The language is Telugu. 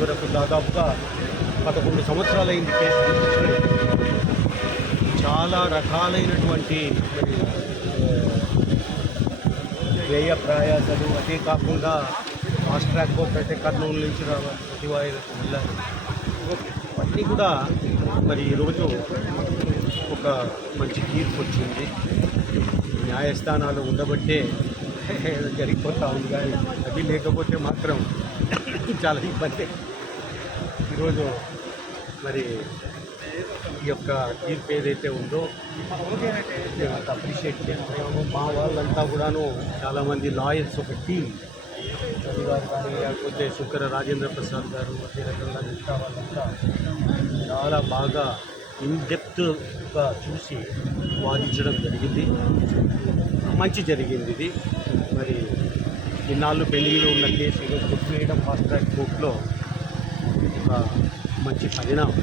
వరకు దాదాపుగా పదకొండు సంవత్సరాలైంది కేసు చాలా రకాలైనటువంటి వ్యయ ప్రయాసాలు అదే కాకుండా ఫాస్ట్ ట్రాక్ పోతే కర్నూలు నుంచి రావాలి సచివాలయాలకు వెళ్ళాలి అన్నీ కూడా మరి ఈరోజు ఒక మంచి తీర్పు వచ్చింది. న్యాయస్థానాలు ఉండబట్టే జరిగిపోతూ ఉంది కానీ అది లేకపోతే మాత్రం చాలా ఇబ్బంది. ఈరోజు మరి ఈ యొక్క తీర్పు ఏదైతే ఉందో అంత అప్రిషియేట్ చేస్తున్నాము. మా వాళ్ళంతా కూడాను చాలామంది లాయర్స్ ఒక టీం రవి గారు కానీ లేకపోతే శుక్కర రాజేంద్ర ప్రసాద్ గారు అదే రకంగా మిగతా వాళ్ళంతా చాలా బాగా ఇన్ డెప్త్గా చూసి వాదించడం జరిగింది. మంచి జరిగింది ఇది. మరి ఇన్నాళ్ళు పెండింగ్లో ఉన్న కేసు ఈరోజు కొట్టివేయడం ఫాస్ట్ ట్రాక్ కోర్టులో ఒక మంచి పరిణామం